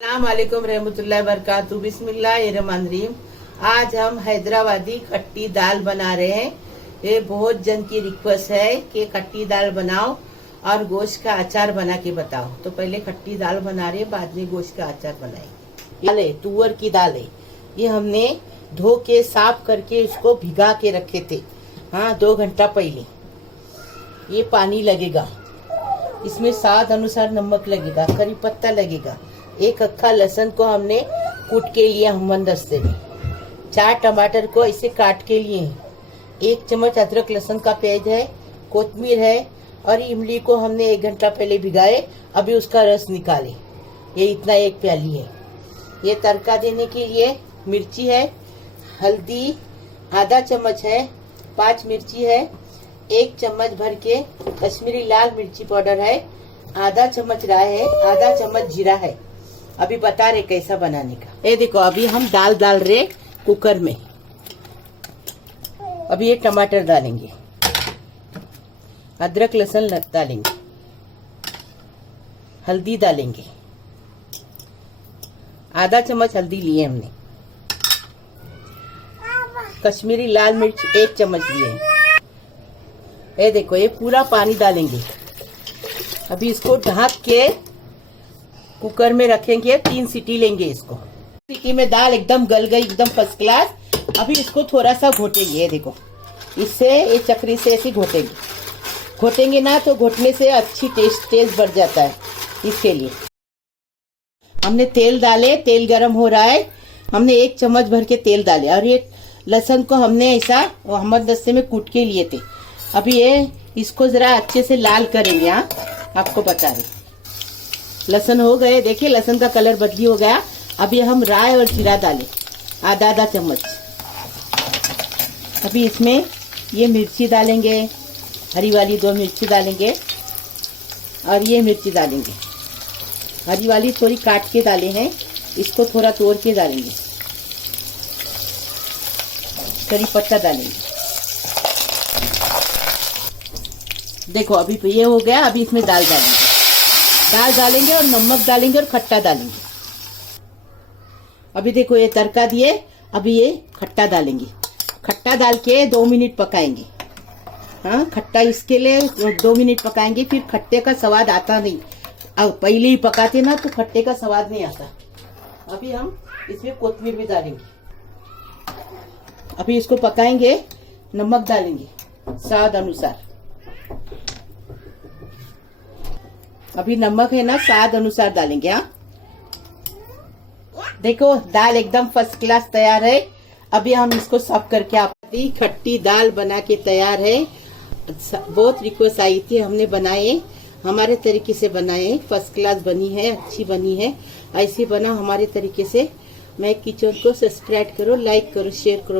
अस्सलाम वालेकुम रहमतुल्लाहि बरकातहू। बिस्मिल्लाहिर्रहमानिर्रहीम। आज हम हैदराबादी खट्टी दाल बना रहे हैं। ये बहुत जन की रिक्वेस्ट है कि खट्टी दाल बनाओ और गोश्त का अचार बना के बताओ। तो पहले खट्टी दाल बना रहे हैं, बाद में गोश्त का अचार बनाएंगे। दाल है, तुअर की दाल है। ये हमने धो के साफ करके इसको भिगा के रखे थे, हाँ 2 घंटा पहले। ये पानी लगेगा, इसमें स्वाद अनुसार नमक लगेगा, करी पत्ता लगेगा, 1 अक्खा लहसुन को हमने कूट के लिया हमदस्ते में, 4 टमाटर को इसे काट के लिए, 1 चम्मच अदरक लहसुन का पेस्ट है, कोतमीर है और इमली को हमने 1 घंटा पहले भिगाए, अभी उसका रस निकाले। ये इतना 1 प्याली है। ये तड़का देने के लिए मिर्ची है, हल्दी आधा चम्मच है, 5 मिर्ची है, 1 चम्मच भर के कश्मीरी लाल मिर्ची पाउडर है, आधा चम्मच राई है, आधा चम्मच जीरा है। अभी बता रहे कैसा बनाने का। ये देखो, अभी हम दाल डाल रहे कुकर में। अभी ये टमाटर डालेंगे, अदरक लहसुन डालेंगे, हल्दी डालेंगे, आधा चम्मच हल्दी लिए हमने, कश्मीरी लाल मिर्च 1 चम्मच लिए। ये देखो, ये पूरा पानी डालेंगे। अभी इसको ढक के कुकर में रखेंगे, 3 सीटी लेंगे इसको। सीटी में दाल एकदम गल गई, एकदम फर्स्ट क्लास। अभी इसको थोड़ा सा घोटेंगे। ये देखो, इससे ये चक्री से ऐसे घोटेंगे ना तो घोटने से अच्छी टेस्ट बढ़ जाता है। इसके लिए हमने तेल डाले, तेल गरम हो रहा है। हमने 1 चम्मच भर के तेल डाले और ये लहसुन को हमने ऐसा हमदस्ते में कूट के लिए थे। अभी ये इसको जरा अच्छे से लाल करेंगे। हाँ, आपको बता रहे, लहसुन हो गए, देखिए लहसुन का कलर बदली हो गया। अभी हम राई और जीरा डालें, आधा चम्मच। अभी इसमें ये मिर्ची डालेंगे, हरी वाली 2 मिर्ची डालेंगे और ये मिर्ची डालेंगे। हरी वाली थोड़ी काट के डाले हैं, इसको थोड़ा तोड़ के डालेंगे। करी पत्ता डालेंगे। देखो, अभी तो ये हो गया। अभी इसमें दाल डालेंगे और नमक डालेंगे और खट्टा डालेंगे। अभी देखो, ये तड़का दिए, अभी ये खट्टा डालेंगे। खट्टा डाल के 2 मिनट पकाएंगे। हाँ, खट्टा इसके लिए 2 मिनट पकाएंगे, फिर खट्टे का स्वाद आता नहीं। अब पहले ही पकाते ना तो खट्टे का स्वाद नहीं आता। अभी हम इसमें कोतमीर भी डालेंगे। अभी इसको पकाएंगे, नमक डालेंगे स्वाद अनुसार। अभी नमक है ना, स्वाद अनुसार डालेंगे। हाँ, देखो दाल एकदम फर्स्ट क्लास तैयार है। अभी हम इसको सर्व करके आपकी खट्टी दाल बना के तैयार है। बहुत रिक्वेस्ट आई थी, हमने बनाए, हमारे तरीके से बनाए, फर्स्ट क्लास बनी है, अच्छी बनी है। ऐसे बना हमारे तरीके से। मैं किचन को सब्सक्राइब करो, लाइक करो, शेयर करो।